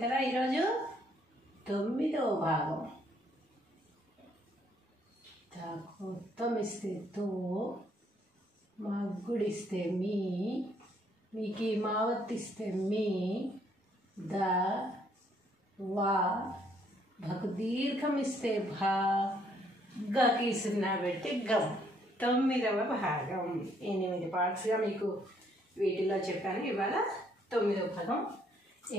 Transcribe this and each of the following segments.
కదా ఈరోజు 9వ భాగం. తమిస్తే తో, మగ్గుడిస్తే మీ, మీకు మావత్తిస్తే మీ, ద వా, భకు దీర్ఘమిస్తే భా, గకి సున్నా పెట్టి గం. 9వ భాగం. 8 పార్ట్స్గా మీకు వీటిలో చెప్పాను. ఇవాళ 9వ భాగం.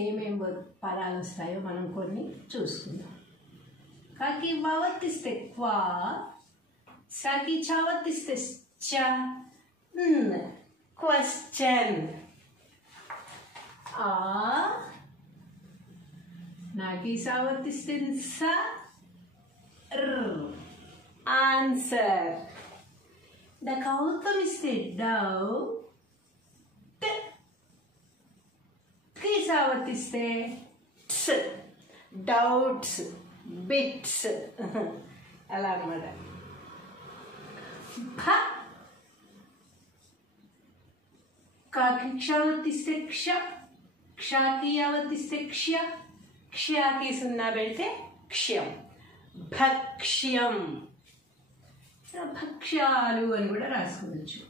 ఏమేమి పదాలు వస్తాయో మనం కొన్ని చూసుకుందాం. కాకి వావత్తిస్తే క్వా, సాకి చావత్తిస్తే చ, క్వశ్చన్. ఆ నాకి సావత్తిస్తే స, ఆన్సర్. ద కౌతమిస్తే డౌ, కి సావత్తిస్తే ట్స్, డౌట్స్, బిట్స్, అలా అన్నమాట. భ కాకి క్షావత్తిస్తే క్ష, క్షాకి యావత్తిస్తే క్ష, క్షాకి సున్నా పెడితే క్ష్యం. భక్ష్యం, భక్ష్యాలు అని కూడా రాసుకోవచ్చు.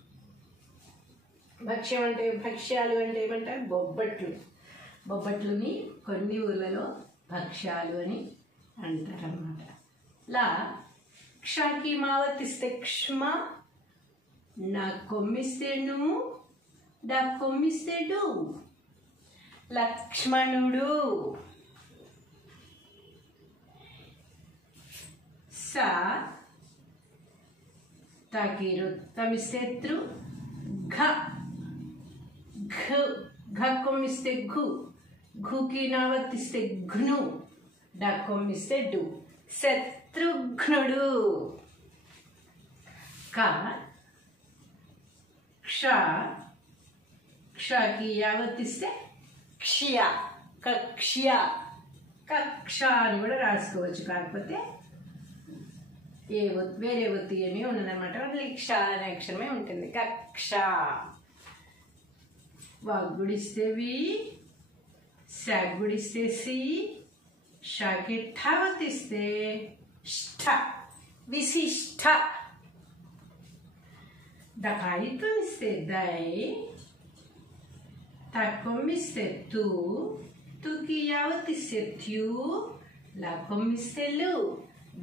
భక్ష్యం అంటే, భక్ష్యాలు అంటే ఏమంటారు? బొబ్బట్లు. బొబ్బట్లుని కొన్ని ఊళ్ళలో భక్ష్యాలు అని అంటారన్నమాట. లా క్షాకి మావత్తిస్తే క్ష్మ, నా కొమ్మిస్తే ను, డా కొమ్మిస్తే డు, లక్ష్మణుడు. సా తాకి తమిస్తే త్రు, ఘ, ఘ కొమ్మిస్తే ఘు, ఘుకి నావత్తిస్తే ఘ్ను, డా కొమ్మిస్తే డు, శత్రుఘ్నుడు. క క్ష, క్షకి యావత్తిస్తే క్ష్య, కక్ష్య, కక్ష అని కూడా రాసుకోవచ్చు. కాకపోతే వేరే ఒత్తి ఏమీ ఉండదన్నమాట. క్ష అనే అక్షరమే ఉంటుంది. కక్ష. వాగ్గుడిస్తే వి, శాగ్గుడిస్తే సి, షాకి ఠావత్తిస్తే ష్ఠ, విశిష్ట. దకాయిత్వమిస్తే దై, తక్కొమ్మిస్తే తు, తుకి యావత్తిస్తే త్యు, లాకొమ్మిస్తే లు,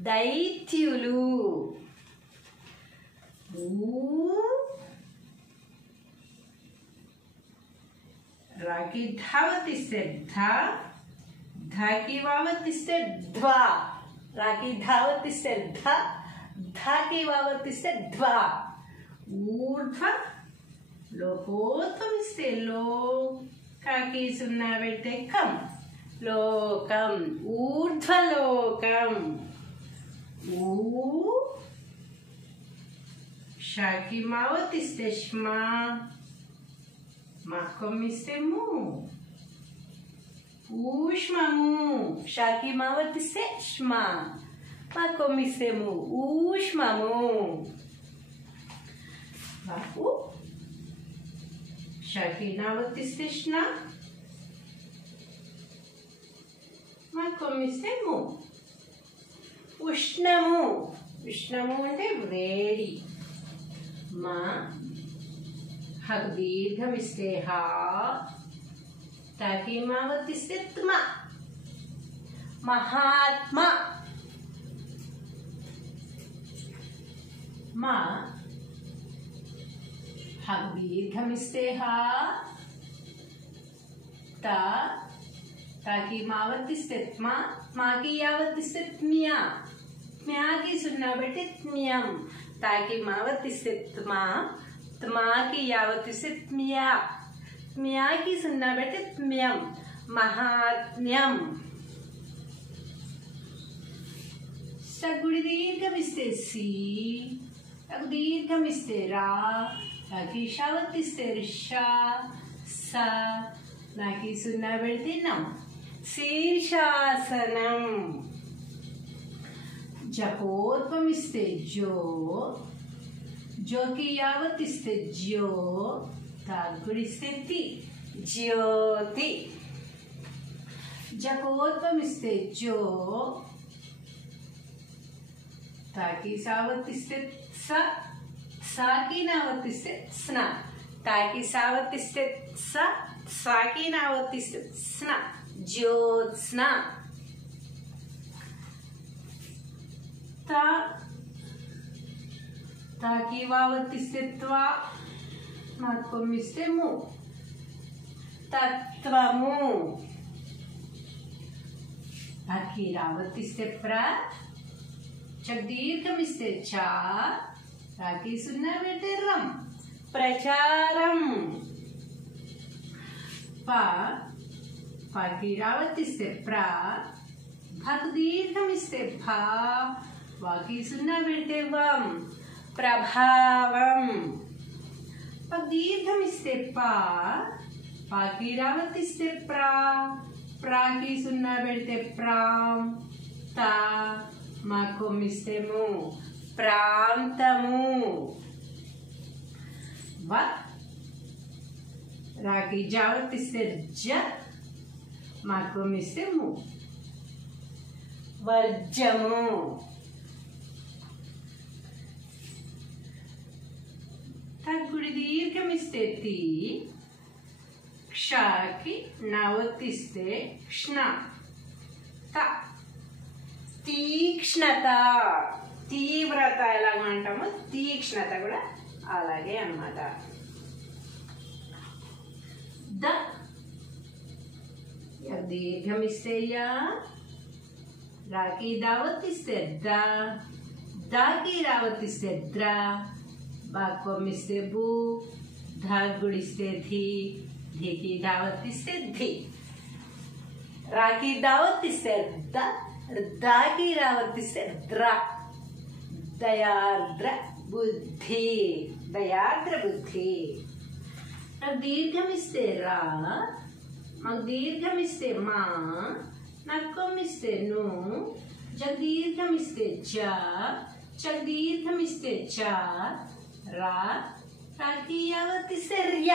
దైత్యులు. రాకి ధావత్తిస్తే ధ, ధాకి వావత్తిస్తే ధ్వా, రాకి ధావత్తిస్తే ధ, ధాకి వావత్తిస్తే ధ్వా. ఊర్ధ్వ లోకోత్వమిస్తే లో, కాకి సున్నా పెడితే కం, లోకం, ఊర్ధ్వలోకం. ఊ షాకి మావత్తిస్తే ష్మా, మా కొమ్మిస్తే ము, ఊష్మము. షాకి మావత్తిస్తే ష్మా, మా కొమ్మిస్తే ము, ఊష్మము. బాపు షాకి నావత్తిస్తే ష్ణ, మా కొమ్మిస్తే ము, ఉష్ణము. ఉష్ణము అంటే వేడి. మా హకు దీర్ఘమిస్తే హా, తాకి మావత్తిస్తే త్మ, మహాత్మ. మా హకు దీర్ఘమిస్తే హా, తా, తాకి మావత్తిస్తే త్మ, మాకి యావత్తిస్తే త్మ్యా, త్మ్యాకి సున్నా పెట్టి త్మ్యం. తాకి మావత్తిస్తే త్మ, త్మాకి యావత్తిస్తే త్మ్యా, త్మ్యాకి సున్నా పెట్టి త్మ్యం. మహాత్మ్యం. సగుడి దీర్ఘమిస్తే సి, తగు దీర్ఘమిస్తే రా, తాకి షావత్తిస్తే రిషా, స, నాకి సున్నా పెడితే నం, శీర్షాసనం. జపోద్వమిస్తే జో, జోకి యావత్తిస్తే జ్యో, తాగుడిస్తే తి, జ్యోతి. జకోత్వం ఇస్తే జో, తాకి సావర్తిస్తే స, సాకి నావర్తిస్తే స్న, తాకి సావర్తిస్తే స, సాకి నావర్తిస్తే స్న, జ్యోత్స్న. తాకి వావర్తిస్తే త్వా, నాకొమ్మిస్తే ము, తత్వము. తాకి రావర్తిస్తే ప్ర, దీర్ఘమిస్తే చా, రాకి సున్నా పెడితే రం, ప్రచారం. పాకి రావర్తిస్తే ప్ర, భాకు దీర్ఘమిస్తే భా, వాకి సున్నా పెడితే వం, ప్రభావం. దీర్ఘమిస్తే పా, పాకి రావర్తిస్తే ప్రా, ప్రాకి సున్నా పెడితే ప్రాం, తా, మాకొమ్మిస్తే ము, ప్రాంతము. రాకి జావర్తిస్తే జ, మాకొమ్మిస్తే ము, వర్జము. తగ్గుడి దీర్ఘమిస్తే తీ, క్షాకి నవర్తిస్తే క్షణ, త, తీక్ష్ణత. తీవ్రత ఎలాగ అంటామో తీక్ష్ణత కూడా అలాగే అన్నమాట. ద, దీర్ఘమిస్తే యా, రాకి దావర్తిస్తే ద, దాకి రావర్తిస్తే ద్ర, బాకొమ్మిస్తే బు, ధాగుడిస్తే ధీ, ధీకి దావర్తిస్తే ధి. రాకి దావర్తిస్తే ద, దాకి రావర్తిస్తే ద్ర, దయార్ద్ర బుద్ధి, దయార్ద్ర బుద్ధి. దీర్ఘమిస్తే రా, మాకు దీర్ఘమిస్తే మా, నక్కొమ్మిస్తే ను, దీర్ఘమిస్తే చ, దీర్ఘమిస్తే చ, రా, రాకి యావర్తిస్తే ర్య,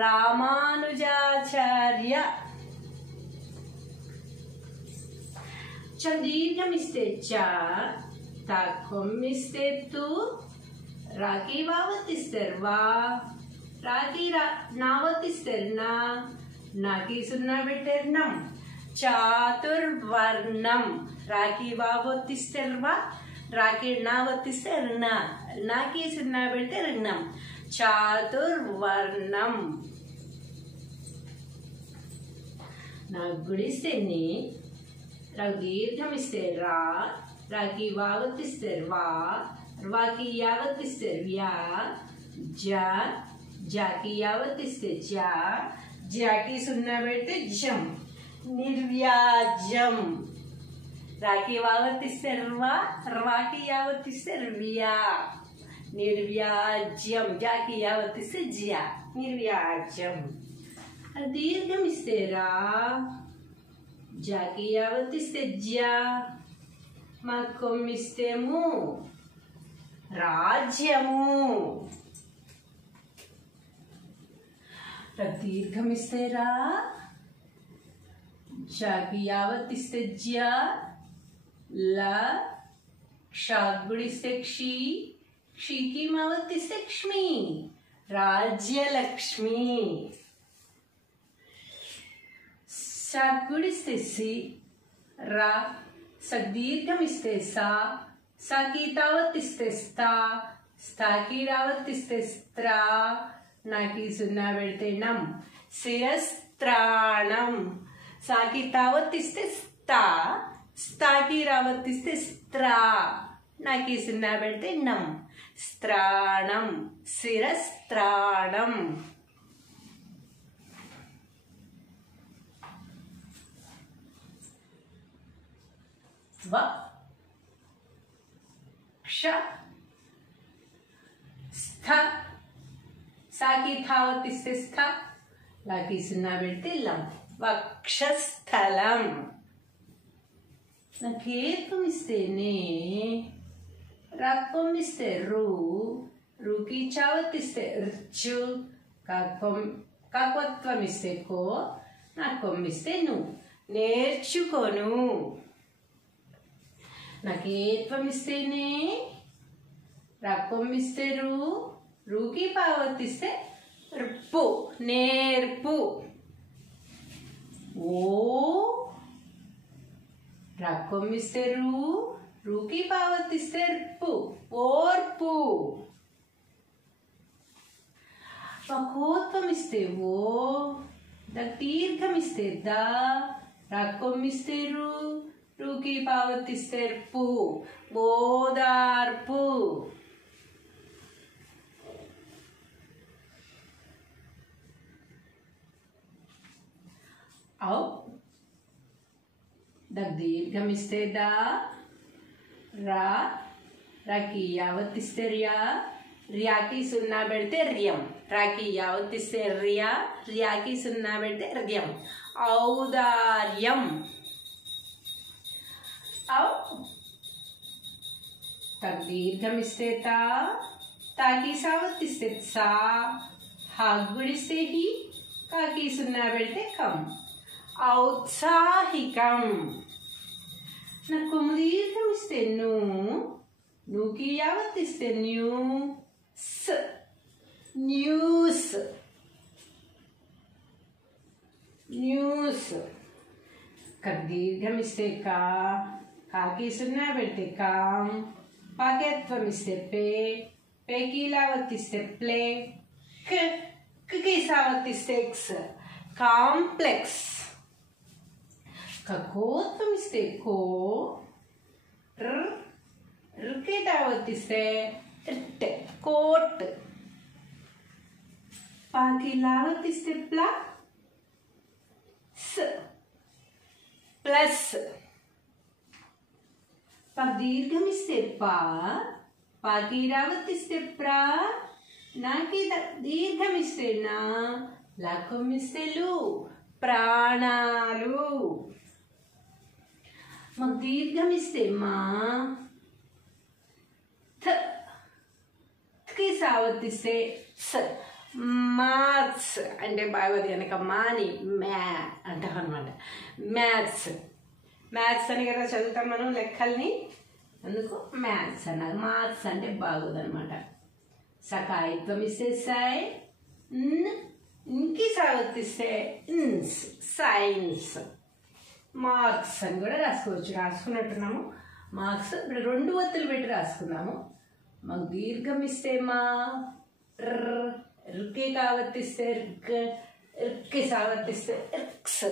రామానుజాచార్య. దీర్ఘమిస్తే చ, తాకొమ్మిస్తే తు, రాకి వావర్తిస్తే వా, రాకి నావర్తిస్తే నా, నాకి సున్నా పెట్టే నం, చాతుర్వర్ణం. రాకి వావర్తిస్తే వా, రాకి నావర్తిస్తే నా, నాకి సున్నా పెడితే నం, చాతుర్వర్ణం. నాకు గుడిస్తే నీ, రాకు దీర్ఘమిస్తే రా, రాకి వావర్తిస్తే వా, వాకి యావర్తిస్తే వ్యా, జా, జాకి యావర్తిస్తే జా, జాకి సున్నా పెడితే జం, నిర్వ్యాజం. రాకి వావర్తిస్తే ర్వా, ర్వాకి యావర్తిస్తే ర్వ్యా, నిర్వ్యాజ్యం. జాకి యావర్తిస్తే జ్యా, నిర్వ్యాజ్యం. దీర్ఘమిస్తే రా, జాకి యావర్తిస్తే జ్యా, మాకొమ్మిస్తే ము, రాజ్యము. దీర్ఘమిస్తే రా, జాకి యావర్తిస్తే జ్యా, ల, క్షాగుడిస్తే క్షీ, క్షీకి మావర్తిస్తే క్ష్మి, రాజ్యలక్ష్మి. సాగుడిస్తే సి, రా, సదీర్ఘమిస్తే సా, సాకి తావర్తిస్తే స్థా, స్థాకి రావర్తిస్తే స్త్రా, నాకి సున్నా పెడితే నం, శిరస్త్రాణం. సాకి తావర్తిస్తే స్థా, స్థాకి రావర్తిస్తే స్త్రా, నాకి సున్నా పెడితే నం, స్త్రాణం, శిరస్త్రాణం. వ, క్ష, స్థ, సాకి థావర్తిస్తే స్థ, లాకి సున్నా పెడితే లం, వక్షస్థలం. నాకేర్పమిస్తే నే, రాక్కొమ్మిస్తే రు, రుకి చావర్తిస్తే రుచు, కాక్వత్వం ఇస్తే కో, నాకొమ్మిస్తే ను, నేర్చుకొను. నకేత్వం ఇస్తే నే, రక్కం ఇస్తే రు, రూకి పావతిస్తే ర్పు, నేర్పు. ఓ, రక్కం ఇస్తే రు, రూకి పావతిస్తే ర్పు, ఓర్పు. వకోత్వం ఇస్తే ఓ, దీర్ఘం ఇస్తే ద, రక్కం ఇస్తే రు, రూకి పావతిస్తే ర్పు, ఓదార్పు. ఔ, దీర్ఘం ఇస్తే ద, రా, రాకి యావత్తిస్తే ర్యా, ర్యాకి సున్నా పెడితే ర్యం, రాకి యావత్తిస్తే ర్యా, ర్యాకి సున్నా పెడితే ర్యం. ఔదార్యం. ఔ, దీర్ఘం ఇస్తే తా, తాకి సావత్తిస్తే సా, హాగ్గుడిస్తే హి, కాకి సున్నా పెడితే కం. ఔత్సాహికం. నాకు దీర్ఘం ఇస్తే ను, నుకి యావత్తిస్తే న్యూ, స్, న్యూస్, న్యూస్. దీర్ఘం ఇస్తే కా, కాకి సున్నా పెడితే కాం, పాకేత్వం ఇస్తే పే, పేకి లావత్తిస్తే ప్లే, కి సావత్తిస్తే ఎక్స్, కాంప్లెక్స్. కకోత్వం ఇస్తే కో, రుకి తావత్తిస్తే ర్ట్, కోట్. పాకి లావత్తిస్తే ప్లా, స్, ప్లస్. దీర్ఘం ఇస్తే పా, పాకి రావత్తిస్తే ప్రా, నాకి దీర్ఘం ఇస్తే నా, లకం ఇస్తే లు, ప్రాణాలు. మాకు దీర్ఘం ఇస్తే మా, కి సావత్తిస్తే స, మార్క్స్. అంటే బాగోదు కనుక మాని మ్యా అంటాం అనమాట. మ్యాథ్స్, మ్యాథ్స్ అని కదా చదువుతాం మనం లెక్కల్ని, అందుకు మ్యాథ్స్ అన్నారు. మార్క్స్ అంటే బాగోదు అనమాట. సకాయిత్వం ఇస్తే సై, ఇంకి సావత్తిస్తే ఇన్స్, సైన్స్. మార్క్స్ అని కూడా రాసుకోవచ్చు, రాసుకున్నట్టున్నాము. మార్క్స్ ఇప్పుడు రెండు ఒత్తులు పెట్టి రాసుకున్నాము. మాకు దీర్ఘం ఇస్తే మా, రుకి కావత్తిస్తే రుక్, రుక్కి సావత్తిస్తే రుక్స్.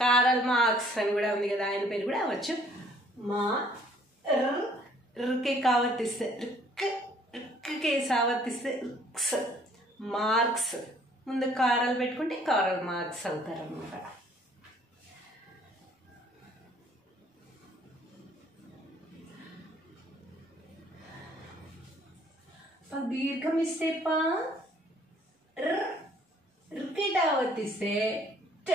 కారల్ మార్క్స్ అని కూడా ఉంది కదా, ఆయన పేరు కూడా అవ్వచ్చు. మా, రుకి కావత్తిస్తే రుక్, రుక్కి సావత్తిస్తే రుక్స్, మార్క్స్. ముందు కారల్ పెట్టుకుంటే కారల్ మార్క్స్ అవుతారు అన్నమాట. దీర్ఘం ఇస్తే పా, రుకి టావత్తిస్తే ట్,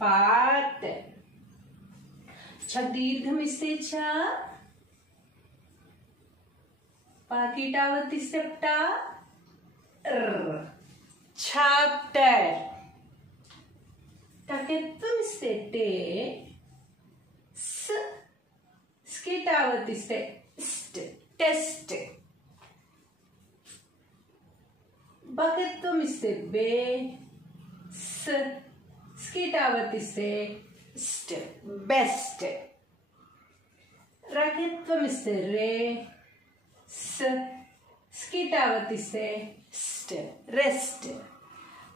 పాట్. దీర్ఘం ఇస్తే చ, పాకి టావత్తిస్తే టా, చాప్టర్. టకెత్వం ఇస్తే టే, స్, స్కి టావత్తిస్తే స్ట్, టెస్ట్. బకెత్వం ఇస్తే బే, స్, స్కి టావత్తిస్తే స్ట్, బెస్ట్. రకెత్వం ఇస్తే రే, స్, స్కి టావత్తిస్తే స్ట్, రెస్ట్.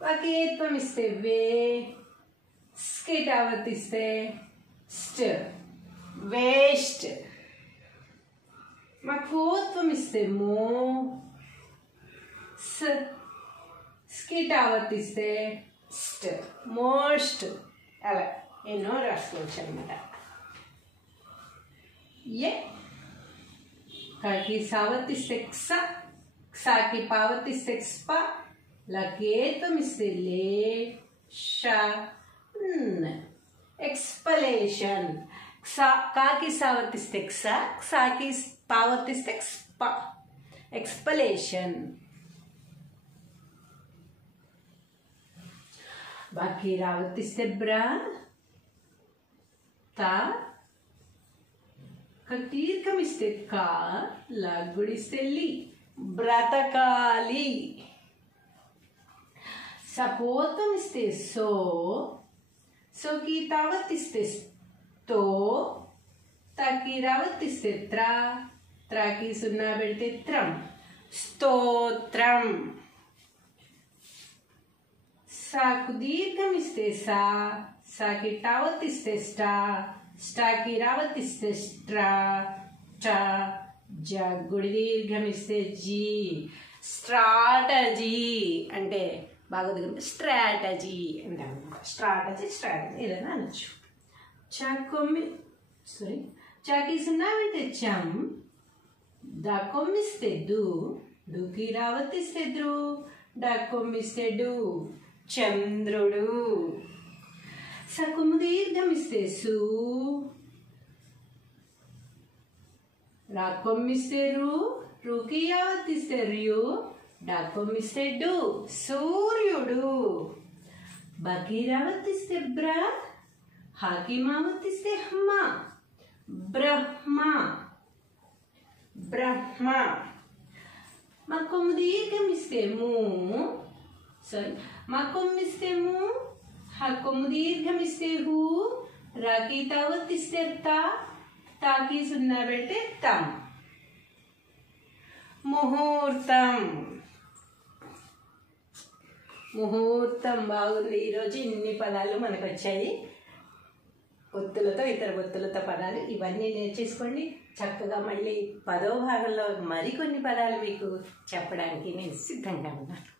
వకేత్వం ఇస్తే వే, స్కి టావత్తిస్తే స్ట్, వేస్ట్. మకోత్వం ఇస్తే మో, స్, స్కి టావత్తిస్తే స్ట్, మోస్ట్. అలా ఎన్నో రాసుకోవచ్చు అనమాట. ఏ, కాకి సావత్తిస్తే క్స, క్సాకి పావత్తిస్తే క్స్ప, లకేత్వం ఇస్తే లే, ష, ఎక్స్పలేషన్. కాకి సావత్తిస్తే క్స, క్సాకి పావత్తిస్తే క్స్ప, ఎక్స్పలేషన్. బాకి రావత్తిస్తే బ్రా, తా, దీర్ఘం ఇస్తే కా, లగ్గుడిస్తే లి, బ్రతకాలి. సపోతం ఇస్తే సో, సోకి తావత్ ఇస్తే తో, తాకి రావత్ ఇస్తే త్రా, త్రాకి సున్నా పెడితే త్రం, స్తోత్రం. సాకు దీర్ఘం ఇస్తే సా, సాకి టావత్ ఇస్తే స్టా, స్టాకి రావత్ ఇస్తే స్ట్రా, టా. జగ్గుడి దీర్ఘం ఇస్తే జీ, స్ట్రాటజీ అంటే బాగా దగ్గర స్ట్రాటజీ అంటాం. స్ట్రాటజీ ఏదైనా అనొచ్చు. చాకి సున్నా పెడితే చం, దా కొమ్మిస్తే దు, డుకి రావత్ ఇస్తే ద్రు, డా కొమ్మిస్తే డు, చంద్రుడు. సకుము దీర్ఘం ఇస్తే సు, రా కొమ్మిస్తే రు, రుకి యావత్ ఇస్తే ర్యు, డా కొమ్మిస్తే డు, సూర్యుడు. బకి రావత్ ఇస్తే బ్ర, హాకి మావత్ ఇస్తే హమ్మ, బ్రహ్మ, బ్రహ్మ. మకొమ్ము దీర్ఘం ఇస్తే ము, మకొమ్ము ఇస్తే ము, హకొమ్ము దీర్ఘం ఇస్తే హు, రాకి తావత్ ఇస్తే తా, తాకి సున్నా పెడితే తం. ముహూర్తం. ముహూర్తం బాగుంది. ఈరోజు ఇన్ని పదాలు మనకు వచ్చాయి. ఒత్తులతో ఇతర ఒత్తులతో పదాలు ఇవన్నీ నేర్చేసుకోండి. చక్కగా మళ్ళీ 10వ భాగంలో మరికొన్ని పదాలు మీకు చెప్పడానికి నేను సిద్ధంగా ఉన్నాను.